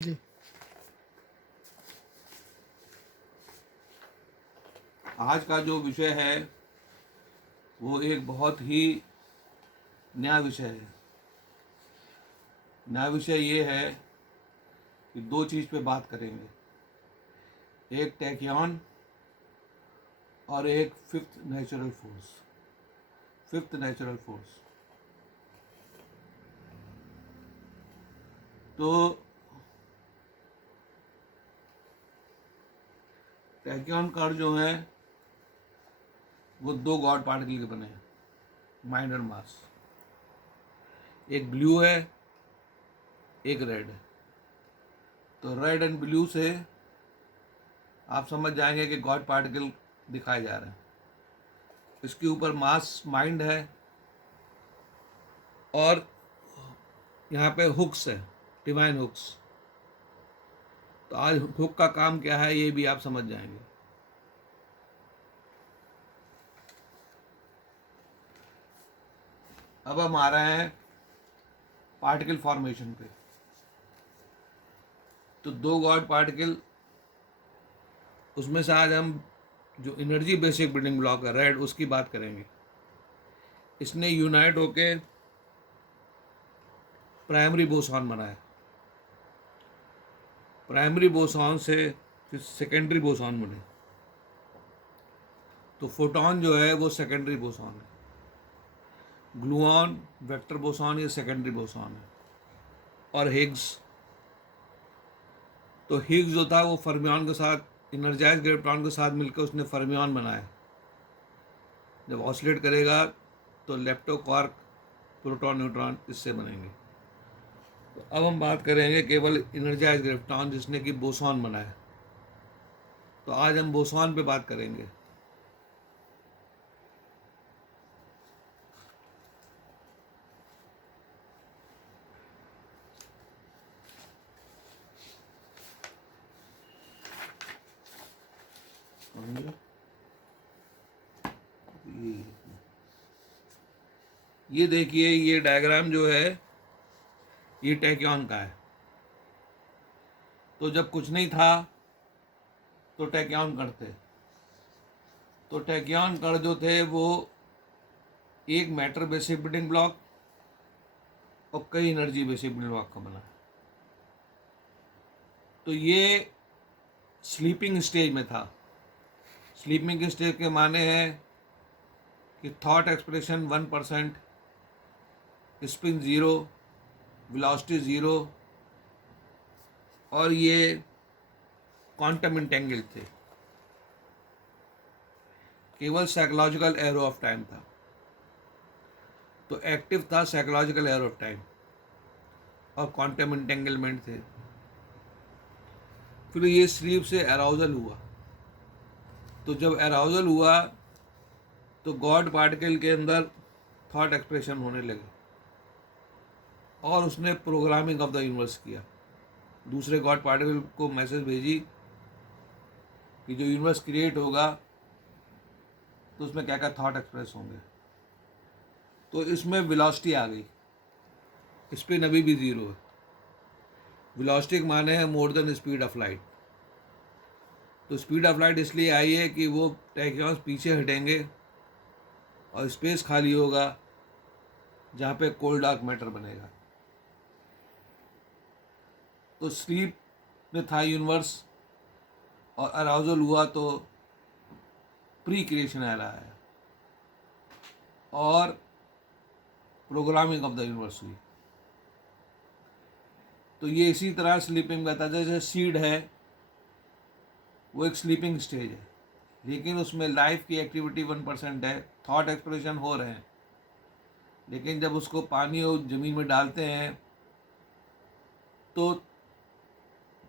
जी। आज का जो विषय है वो एक बहुत ही नया विषय है। नया विषय ये है कि दो चीज़ पे बात करेंगे, एक टैक्योन और एक फिफ्थ नेचुरल फोर्स। तो टैक्योन कण जो है वो दो गॉड पार्टिकल के बने हैं, माइंड और मास। एक ब्लू है, एक रेड है। तो रेड एंड ब्लू से आप समझ जाएंगे कि गॉड पार्टिकल दिखाए जा रहे हैं। इसके ऊपर मास माइंड है और यहाँ पे हुक्स है, डिवाइन हुक्स। तो आज हुक का काम क्या है ये भी आप समझ जाएंगे। अब हम आ रहे हैं पार्टिकल फॉर्मेशन पे। तो दो गॉड पार्टिकल, उसमें से आज हम जो एनर्जी बेसिक बिल्डिंग ब्लॉक है रेड, उसकी बात करेंगे। इसने यूनाइट होके प्राइमरी बोसॉन बनाया। प्राइमरी बोसॉन से फिर सेकेंडरी बोसॉन बने। तो फोटोन जो है वो सेकेंडरी बोसॉन है। ग्लूऑन वेक्टर बोसॉन ये सेकेंडरी बोसॉन है। और हिग्स, तो हिग्स जो था वो फर्मियन के साथ, इनर्जाइज ग्रेविटॉन के साथ मिलकर उसने फर्मियन बनाया। जब ऑसिलेट करेगा तो लेप्टो क्वार्क प्रोटॉन न्यूट्रॉन इससे बनेंगे। तो अब हम बात करेंगे केवल इनर्जाइज ग्रेविटॉन जिसने कि बोसॉन बनाया। तो आज हम बोसॉन पे बात करेंगे। ये देखिए, ये डायग्राम जो है ये टैक्योन का है। तो जब कुछ नहीं था तो टैक्योन कण थे। तो टैक्योन कण जो थे वो एक मैटर बेसिक बिल्डिंग ब्लॉक और कई एनर्जी बेसिक बिल्डिंग ब्लॉक का बना। तो ये स्लीपिंग स्टेज में था। स्लीपिंग स्टेज के माने हैं कि थॉट एक्सप्रेशन 1%, स्पिन 0, वेलोसिटी 0, और ये क्वांटम इंटेंगल थे। केवल साइकोलॉजिकल एरो ऑफ टाइम था। तो एक्टिव था साइकोलॉजिकल एरो ऑफ टाइम और क्वांटम इंटेंगलमेंट थे। फिर ये स्लीप से अराउजल हुआ। तो जब अराउजल हुआ तो गॉड पार्टिकल के अंदर थॉट एक्सप्रेशन होने लगे और उसने प्रोग्रामिंग ऑफ द यूनिवर्स किया। दूसरे गॉड पार्टिकल को मैसेज भेजी कि जो यूनिवर्स क्रिएट होगा तो उसमें क्या क्या थॉट एक्सप्रेस होंगे। तो इसमें वेलोसिटी आ गई। स्पिन अभी भी 0 है। वेलोसिटी के माने है more than speed of light. तो स्पीड ऑफ लाइट इसलिए आई है कि वो टैक्योन्स पीछे हटेंगे और स्पेस खाली होगा जहाँ पे कोल्ड डार्क मैटर बनेगा। तो स्लीप में था यूनिवर्स और अराउजल हुआ तो प्री क्रिएशन एरा है और प्रोग्रामिंग ऑफ द यूनिवर्स हुई। तो ये इसी तरह स्लीपिंग में था। जैसे सीड है वो एक स्लीपिंग स्टेज है, लेकिन उसमें लाइफ की एक्टिविटी 1% है, थॉट एक्सप्रेशन हो रहे हैं। लेकिन जब उसको पानी और ज़मीन में डालते हैं तो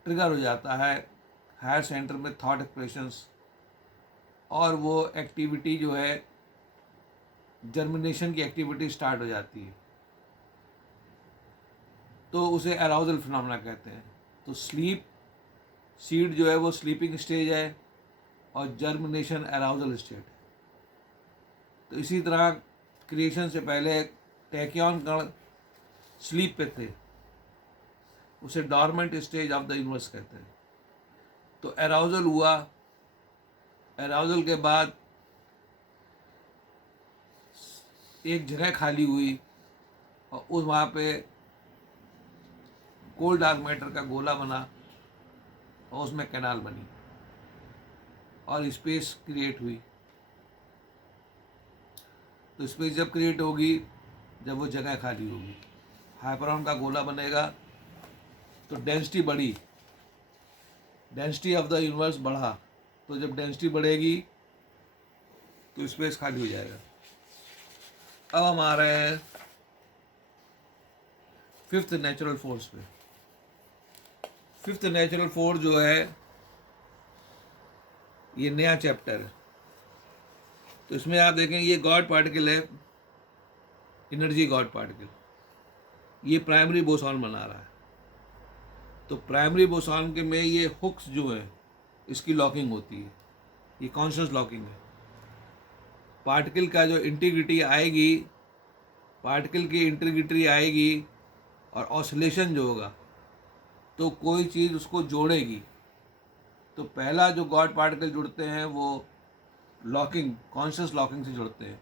ट्रिगर हो जाता है हायर सेंटर में थॉट एक्सप्रेशंस, और वो एक्टिविटी जो है जर्मिनेशन की एक्टिविटी स्टार्ट हो जाती है। तो उसे अराउजल फिनोमेना कहते हैं। तो स्लीप, सीड जो है वो स्लीपिंग स्टेज है और जर्मिनेशन अराउजल स्टेट है। तो इसी तरह क्रिएशन से पहले टैक्योन कण स्लीप पे थे उसे dormant stage of the universe कहते हैं। तो अराउजल हुआ, अराउजल के बाद एक जगह खाली हुई और उस वहाँ पे कोल्ड डार्क मैटर का गोला बना और उसमें कैनाल बनी और स्पेस क्रिएट हुई। तो स्पेस जब क्रिएट होगी जब वो जगह खाली होगी, हाइपरॉन का गोला बनेगा तो डेंसिटी बढ़ी, डेंसिटी ऑफ द यूनिवर्स बढ़ा। तो जब डेंसिटी बढ़ेगी तो स्पेस खाली हो जाएगा। अब हम आ रहे हैं फिफ्थ नेचुरल फोर्स पे। फिफ्थ नेचुरल फोर्स जो है ये नया चैप्टर है। तो इसमें आप देखें ये गॉड पार्टिकल है, एनर्जी गॉड पार्टिकल, ये प्राइमरी बोसॉन बना रहा है। तो प्राइमरी बोसॉन के में ये हुक्स जो है इसकी लॉकिंग होती है, ये कॉन्शियस लॉकिंग है। पार्टिकल का जो इंटीग्रिटी आएगी, पार्टिकल की इंटीग्रिटी आएगी और ऑसिलेशन जो होगा तो कोई चीज़ उसको जोड़ेगी। तो पहला जो गॉड पार्टिकल जुड़ते हैं वो लॉकिंग, कॉन्शियस लॉकिंग से जुड़ते हैं।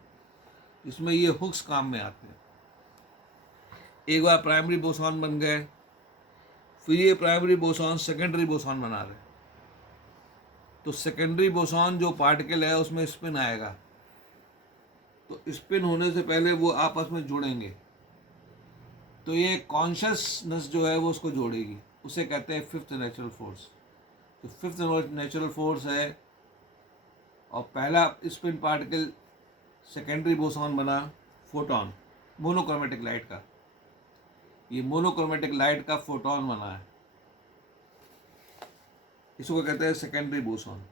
इसमें ये हुक्स काम में आते हैं। एक बार प्राइमरी बोसॉन बन गए, फिर ये प्राइमरी बोसॉन सेकेंडरी बोसॉन बना रहे। तो सेकेंडरी बोसॉन जो पार्टिकल है उसमें स्पिन आएगा, तो स्पिन होने से पहले वो आपस में जुड़ेंगे। तो ये कॉन्शियसनेस जो है वो उसको जोड़ेगी, उसे कहते हैं फिफ्थ नेचुरल फोर्स। तो फिफ्थ नेचुरल फोर्स है और पहला स्पिन पार्टिकल सेकेंडरी बोसॉन बना फोटॉन, मोनोक्रोमेटिक लाइट का। ये मोनोक्रोमेटिक लाइट का फोटॉन बना है, इसको कहते हैं सेकेंडरी बोसॉन।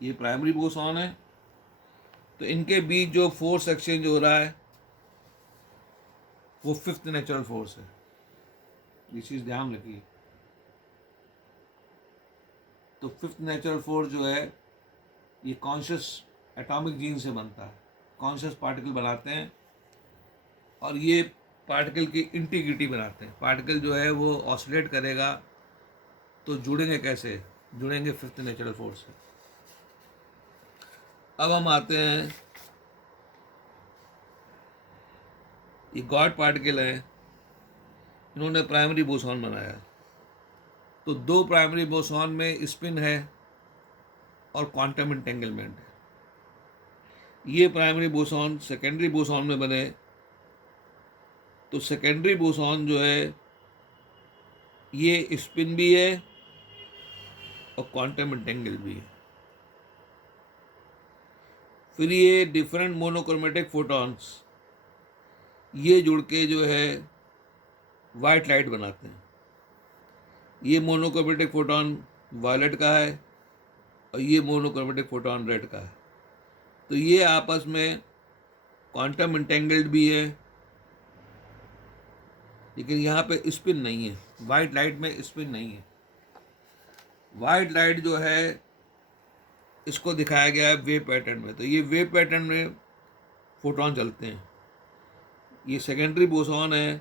ये प्राइमरी बोसॉन है। तो इनके बीच जो फोर्स एक्सचेंज हो रहा है वो फिफ्थ नेचुरल फोर्स है। ये चीज़ ध्यान रखिए। तो फिफ्थ नेचुरल फोर्स जो है ये कॉन्शियस एटॉमिक जीन से बनता है, कॉन्शियस पार्टिकल बनाते हैं और ये पार्टिकल की इंटीग्रिटी बनाते हैं। पार्टिकल जो है वो ऑसिलेट करेगा तो जुड़ेंगे कैसे? जुड़ेंगे फिफ्थ नेचुरल फोर्स से। अब हम आते हैं, ये गॉड पार्टिकल है, इन्होंने प्राइमरी बोसॉन बनाया। तो दो प्राइमरी बोसॉन में स्पिन है और क्वांटम इंटेंगलमेंट है। ये प्राइमरी बोसॉन सेकेंडरी बोसॉन में बने तो सेकेंडरी बोसॉन जो है ये स्पिन भी है और क्वांटम इंटेंगल भी है। फिर ये डिफरेंट मोनोक्रोमेटिक फोटॉन्स ये जुड़ के जो है वाइट लाइट बनाते हैं। ये मोनोक्रोमेटिक फोटॉन वायलेट का है और ये मोनोक्रोमेटिक फोटॉन रेड का है। तो ये आपस में क्वांटम इंटेंगल्ड भी है, लेकिन यहाँ पे स्पिन नहीं है। वाइट लाइट में स्पिन नहीं है। वाइट लाइट जो है इसको दिखाया गया है वेव पैटर्न में। तो ये वेव पैटर्न में फोटॉन चलते हैं। ये सेकेंडरी बोसॉन है,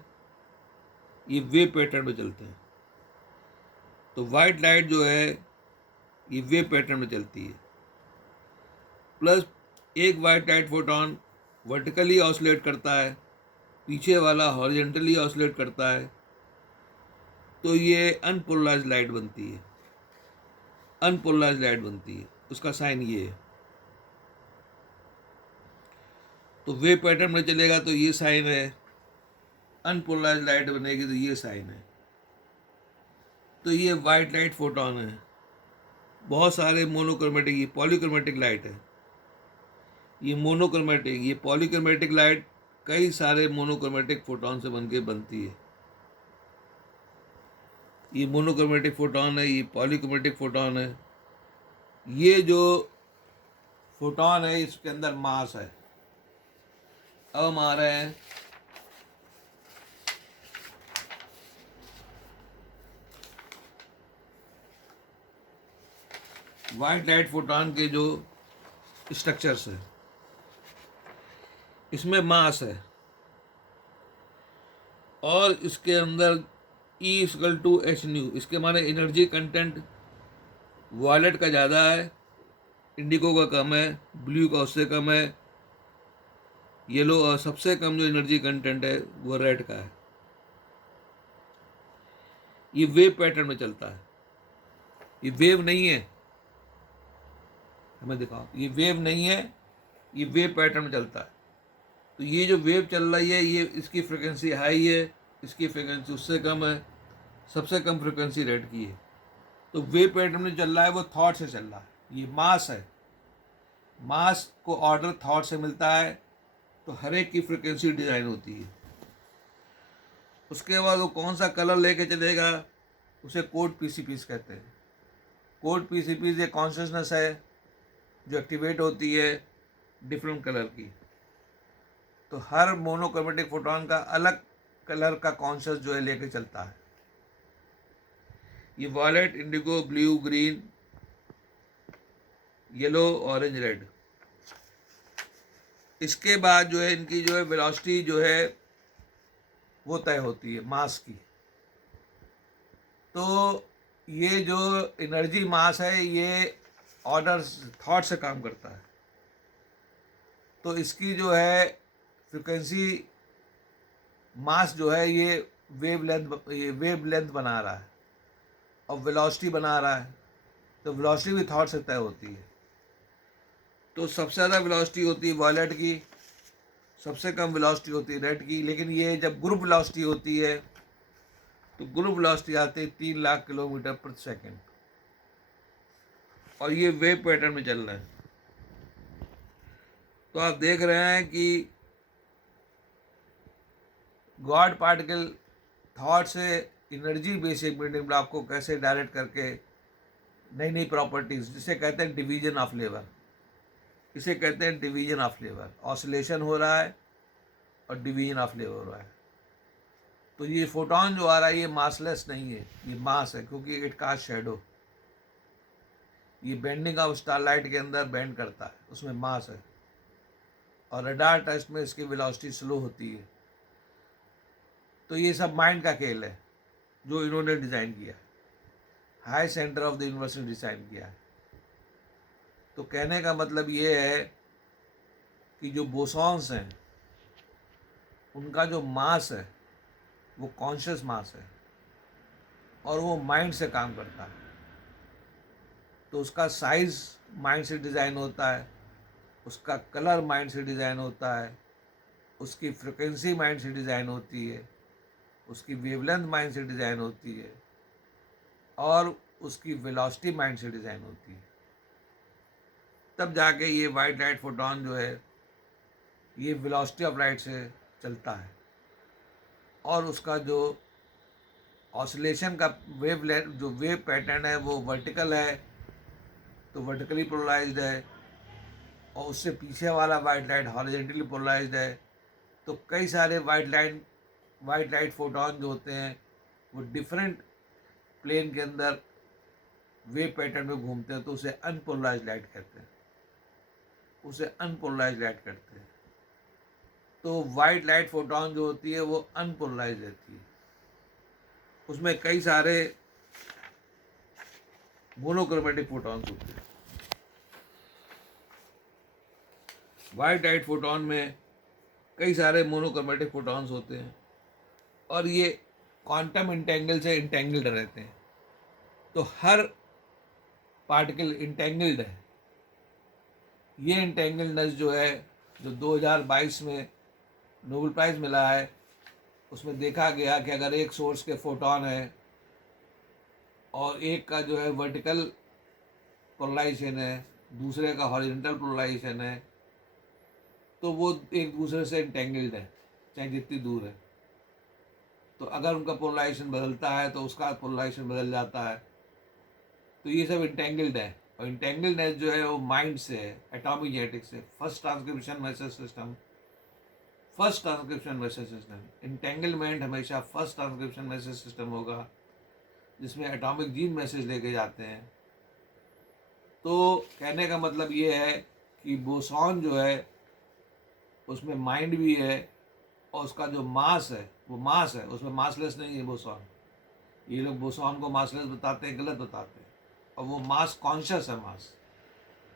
ये वेव पैटर्न में चलते हैं। तो वाइट लाइट जो है ये वेव पैटर्न में चलती है। प्लस एक white light photon vertically oscillate करता है, पीछे वाला हॉरिजॉन्टली ऑसिलेट करता है। तो ये अनपोलराइज्ड लाइट बनती है, अनपोलराइज्ड लाइट बनती है। उसका साइन ये है। तो वेव पैटर्न में चलेगा तो ये साइन है, अनपोलराइज्ड लाइट बनेगी तो ये साइन है। तो ये वाइट लाइट फोटॉन है। बहुत सारे मोनोक्रोमेटिक, ये पॉलीक्रोमेटिक लाइट है। ये मोनोक्रोमेटिक, ये पॉलीक्रोमेटिक लाइट कई सारे मोनोक्रोमेटिक फोटॉन से बनके बनती है। ये मोनोक्रोमेटिक फोटॉन है, ये पॉलीक्रोमेटिक फोटॉन है। ये जो फोटॉन है इसके अंदर मास है। अब हम आ रहे हैं वाइट लाइट फोटॉन के जो स्ट्रक्चर्स है। इसमें मास है और इसके अंदर E equal to h nu, इसके माने एनर्जी कंटेंट वायलेट का ज़्यादा है, इंडिगो का कम है, ब्लू का उससे कम है, येलो और सबसे कम जो एनर्जी कंटेंट है वो रेड का है। ये वेव पैटर्न में चलता है, ये वेव नहीं है, हमें दिखाओ, ये वेव नहीं है, ये वेव पैटर्न में चलता है। तो ये जो वेव चल रही है ये इसकी फ्रिक्वेंसी हाई है, इसकी फ्रिक्वेंसी उससे कम है, सबसे कम फ्रिक्वेंसी रेड की है। तो वेव पैटर्न में चल रहा है वो थॉट से चल रहा है, ये मास है, मास को ऑर्डर थॉट से मिलता है, तो हर एक की फ्रिक्वेंसी डिज़ाइन होती है। उसके बाद वो कौन सा कलर लेके चलेगा उसे कोड पीसीपीज कहते हैं। कोड पीसीपीज ये कॉन्शियसनेस है जो एक्टिवेट होती है डिफरेंट कलर की। तो हर मोनोक्रोमेटिक फोटोन का अलग कलर का कॉन्शियस जो है लेके चलता है। ये violet, indigo, blue, green, yellow, orange, red. इसके बाद जो है इनकी जो है वेलोसिटी जो है वो तय होती है मास की। तो ये जो एनर्जी मास है ये ऑर्डर थॉट से काम करता है। तो इसकी जो है फ्रिक्वेंसी मास जो है ये वेव लेंथ बना रहा है और वेलोसिटी बना रहा है। तो वेलोसिटी भी थॉट से तय होती है। तो सबसे ज़्यादा वेलोसिटी होती है वॉयलेट की, सबसे कम वेलोसिटी होती है रेड की। लेकिन ये जब ग्रुप वेलोसिटी होती है तो ग्रुप वेलोसिटी आती है 3 लाख किलोमीटर प्रति सेकेंड, और ये वेव पैटर्न में चल रहा है। तो आप देख रहे हैं कि गॉड पार्टिकल थॉट से एनर्जी बेसिक बिल्डिंग ब्लॉक को कैसे डायरेक्ट करके नई नई प्रॉपर्टीज, जिसे कहते हैं डिवीजन ऑफ लेबर, इसे कहते हैं डिवीजन ऑफ लेबर। ऑसिलेशन हो रहा है और डिवीजन ऑफ लेबर हो रहा है। तो ये फोटोन जो आ रहा है ये मासलेस नहीं है, ये मास है, क्योंकि इट कास्ट शैडो। ये बेंडिंग ऑफ स्टारलाइट के अंदर बेंड करता है, उसमें मास है। और रडार टेस्ट में इसकी वेलोसिटी स्लो होती है। तो ये सब माइंड का खेल है जो इन्होंने डिज़ाइन किया, high centre of the universe ने डिज़ाइन किया है। तो कहने का मतलब ये है कि जो बोसॉन्स हैं उनका जो मास है वो कॉन्शियस मास है और वो माइंड से काम करता है। तो उसका साइज माइंड से डिज़ाइन होता है, उसका कलर माइंड से डिज़ाइन होता है, उसकी फ्रिक्वेंसी माइंड से डिज़ाइन होती है, उसकी वेवलेंथ माइंड से डिज़ाइन होती है, और उसकी वेलोसिटी माइंड से डिज़ाइन होती है। तब जाके ये वाइट लाइट फोटोन जो है ये वेलोसिटी ऑफ लाइट से चलता है। और उसका जो ऑसिलेशन का जो वेव पैटर्न है वो वर्टिकल है, तो वर्टिकली पोलराइज्ड है, और उससे पीछे वाला वाइट लाइट हॉरिजॉन्टली पोलराइज्ड है। तो कई सारे वाइट लाइट फोटोन जो होते हैं वो डिफरेंट प्लेन के अंदर वेव पैटर्न में घूमते हैं, तो उसे अनपोलराइज्ड लाइट कहते हैं, उसे अनपोलराइज्ड लाइट कहते हैं। तो वाइट लाइट फोटोन जो होती है वो अनपोलराइज रहती है, उसमें कई सारे मोनोक्रोमेटिक फोटॉन्स होते हैं। वाइट लाइट फोटोन में कई सारे मोनोक्रोमेटिक फोटॉन्स होते हैं और ये क्वांटम इंटेंगल से इंटेंगल्ड रहते हैं। तो हर पार्टिकल इंटेंगल्ड है। ये इंटेंगल्डनेस जो है, जो 2022 में नोबेल प्राइज़ मिला है, उसमें देखा गया कि अगर एक सोर्स के फोटॉन है और एक का जो है वर्टिकल पोलराइजेशन है, दूसरे का हॉरिजॉन्टल पोलराइजेशन है, तो वो एक दूसरे से इंटेंगल्ड है चाहे जितनी दूर है। तो अगर उनका पोलराइजेशन बदलता है तो उसका पोलराइजेशन बदल जाता है। तो ये सब इंटेंगल्ड है। और इंटेंगल्डनेस जो है वो माइंड से है, एटॉमिक जेनेटिक्स से। First transcription message system, entanglement हमेशा फर्स्ट ट्रांसक्रिप्शन मैसेज सिस्टम होगा जिसमें एटॉमिक जीन मैसेज लेके जाते हैं। तो कहने का मतलब ये है कि बोसॉन जो है उसमें माइंड भी है और उसका जो मास है वो मास है, उसमें मासलेस नहीं है बोसॉन। ये लोग बोसॉन को मासलेस बताते हैं, गलत बताते हैं। और वो मास कॉन्शियस है। मास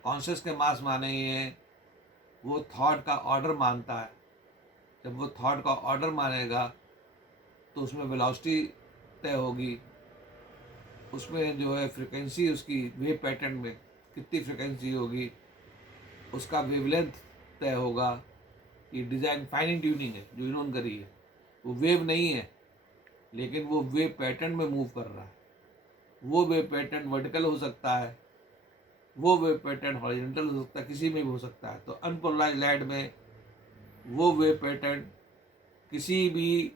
कॉन्शियस के मास माने ये वो थॉट का ऑर्डर मानता है। जब वो थॉट का ऑर्डर मानेगा तो उसमें वेलोसिटी तय होगी, उसमें जो है फ्रिक्वेंसी, उसकी वेव पैटर्न में कितनी फ्रिक्वेंसी होगी, उसका वेवलेंथ तय होगा। ये डिज़ाइन फाइन ट्यूनिंग है जो इन्होंने करी है। वो वेव नहीं है, लेकिन वो वेव पैटर्न में मूव कर रहा है। वो वेव पैटर्न वर्टिकल हो सकता है, वो वेव पैटर्न हॉरिजॉन्टल हो सकता है, किसी में भी हो सकता है। तो अनपोलराइज्ड लाइट में वो वेव पैटर्न किसी भी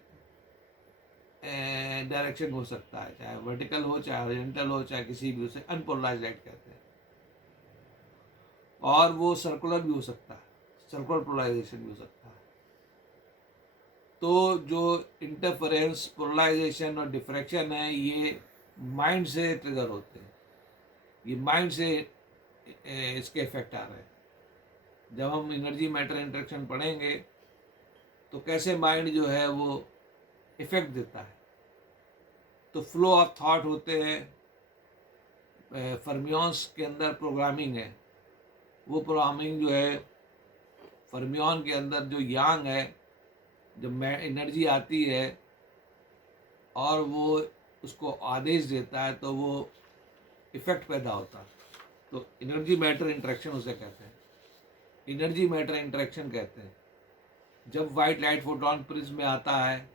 डायरेक्शन हो सकता है, चाहे वर्टिकल हो, चाहे हॉरिजॉन्टल हो, चाहे किसी भी, उसे अनपोलराइज्ड लाइट कहते हैं। और वो सर्कुलर भी हो सकता है, सर्कुलर पोलराइजेशन भी हो सकता है। तो जो इंटरफेरेंस, पोलराइजेशन और डिफ्रैक्शन है, ये माइंड से ट्रिगर होते हैं। ये माइंड से इसके इफेक्ट आ रहे हैं। जब हम एनर्जी मैटर इंटरेक्शन पढ़ेंगे तो कैसे माइंड जो है वो इफेक्ट देता है। तो फ्लो ऑफ थॉट होते हैं, फर्मियंस के अंदर प्रोग्रामिंग है। वो प्रोग्रामिंग जो है फर्मियन के अंदर जो यांग है, जब एनर्जी आती है और वो उसको आदेश देता है तो वो इफेक्ट पैदा होता है। तो एनर्जी मैटर इंटरेक्शन उसे कहते हैं, एनर्जी मैटर इंटरेक्शन कहते हैं। जब वाइट लाइट फोटोन प्रिज्म में आता है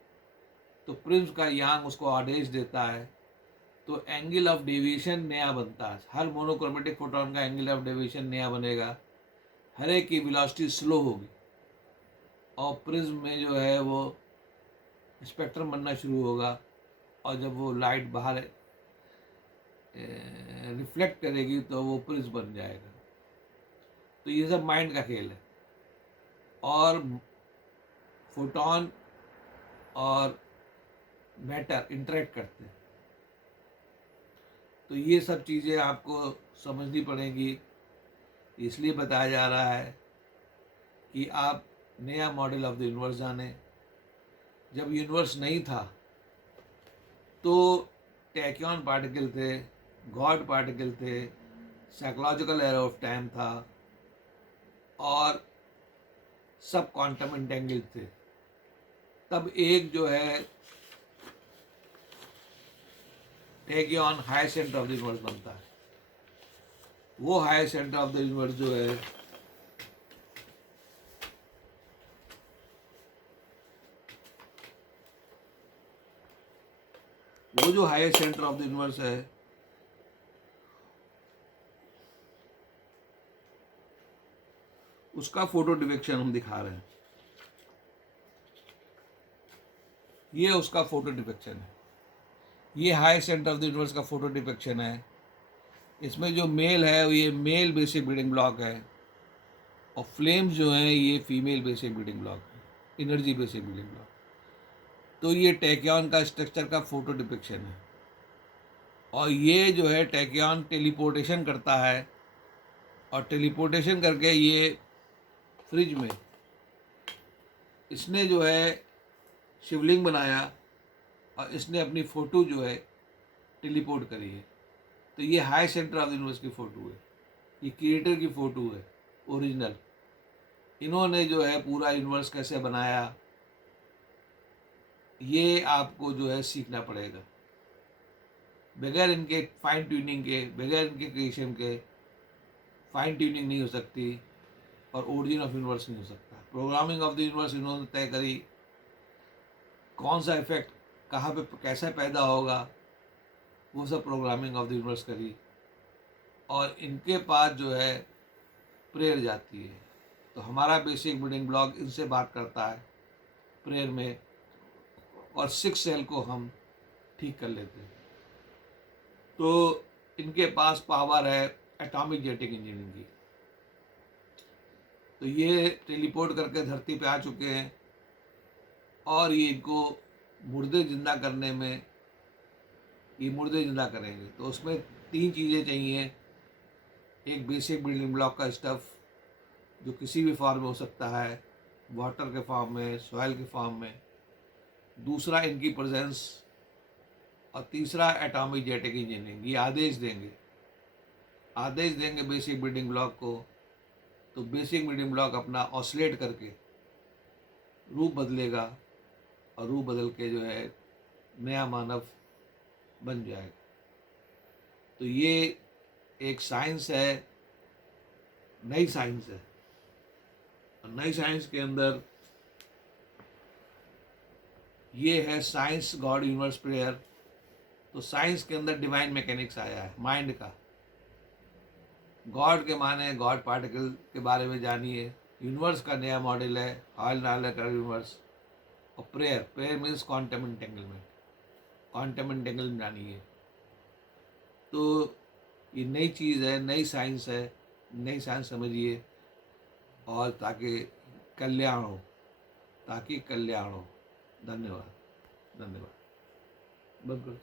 तो प्रिज्म का यांग उसको आदेश देता है, तो एंगल ऑफ डेविएशन नया बनता है। हर मोनोक्रोमेटिक फोटोन का एंगल ऑफ डेविएशन नया बनेगा, हर एक की वेलोसिटी स्लो होगी और प्रिज्म में जो है वो स्पेक्ट्रम बनना शुरू होगा। और जब वो लाइट बाहर रिफ्लेक्ट करेगी तो वो प्रिज्म बन जाएगा। तो ये सब माइंड का खेल है। और फोटोन और मैटर इंटरेक्ट करते हैं। तो ये सब चीज़ें आपको समझनी पड़ेंगी। इसलिए बताया जा रहा है कि आप नया मॉडल ऑफ द यूनिवर्स जानें। जब यूनिवर्स नहीं था तो टैक्यॉन पार्टिकल थे, गॉड पार्टिकल थे, साइकोलॉजिकल एरर ऑफ टाइम था और सब क्वांटम एंटेंगल थे। तब एक जो है tachyon high centre of the universe बनता है। वो high centre of the universe जो है वो जो high centre of the universe है उसका फोटो डिपिक्शन हम दिखा रहे हैं। ये उसका फोटो डिपिक्शन है। ये high centre of the universe का फोटो डिपिक्शन है। इसमें जो मेल है ये मेल बेसिक बिल्डिंग ब्लॉक है और फ्लेम्स जो हैं ये फीमेल बेसिक बिल्डिंग ब्लॉक है, एनर्जी बेसिक बिल्डिंग ब्लॉक। तो ये टैक्यॉन का स्ट्रक्चर का फोटो डिपिक्शन है। और ये जो है टैक्यॉन टेलीपोर्टेशन करता है और टेलीपोर्टेशन करके ये फ्रिज में इसने जो है शिवलिंग बनाया और इसने अपनी फ़ोटो जो है टेलीपोर्ट करी है। तो ये high centre of the universe की फ़ोटो है, ये क्रिएटर की फ़ोटो है ओरिजिनल। इन्होंने जो है पूरा यूनिवर्स कैसे बनाया ये आपको जो है सीखना पड़ेगा। बगैर इनके फाइन ट्यूनिंग के, बगैर इनके क्रिएशन के फाइन ट्यूनिंग नहीं हो सकती और ओरिजिन ऑफ यूनिवर्स नहीं हो सकता। प्रोग्रामिंग ऑफ द यूनिवर्स इन्होंने तय करी, कौन सा इफेक्ट कहाँ पे कैसा पैदा होगा, वो सब प्रोग्रामिंग ऑफ द यूनिवर्स करी। और इनके पास जो है प्रेयर जाती है। तो हमारा बेसिक बिल्डिंग ब्लॉक इनसे बात करता है प्रेयर में, और 6 सेल को हम ठीक कर लेते हैं। तो इनके पास पावर है एटॉमिक जेटिक इंजीनियरिंग की। तो ये टेलीपोर्ट करके धरती पे आ चुके हैं और ये इनको मुर्दे जिंदा करने में, ये मुर्दे जिंदा करेंगे। तो उसमें 3 चीज़ें चाहिए। एक बेसिक बिल्डिंग ब्लॉक का स्टफ़ जो किसी भी फॉर्म में हो सकता है, वाटर के फॉर्म में, सॉइल के फॉर्म में। दूसरा इनकी प्रेजेंस और तीसरा एटॉमिक जेनेटिक इंजीनियरिंग। ये आदेश देंगे बेसिक बिल्डिंग ब्लॉक को, तो बेसिक बिल्डिंग ब्लॉक अपना ऑसिलेट करके रूप बदलेगा और रूप बदल के जो है नया मानव बन जाएगा। तो ये एक साइंस है, नई साइंस है। और नई साइंस के अंदर ये है साइंस गॉड यूनिवर्स प्रेयर। तो साइंस के अंदर डिवाइन मैकेनिक्स आया है, माइंड का। गॉड के माने गॉड पार्टिकल के बारे में जानिए। यूनिवर्स का नया मॉडल है हॉल नालर का यूनिवर्स। और प्रेयर मीन्स क्वांटम एंटेंगलमेंट जानिए। तो ये नई चीज़ है, नई साइंस है, नई साइंस समझिए और ताकि कल्याण हो, धन्यवाद। बंद करो।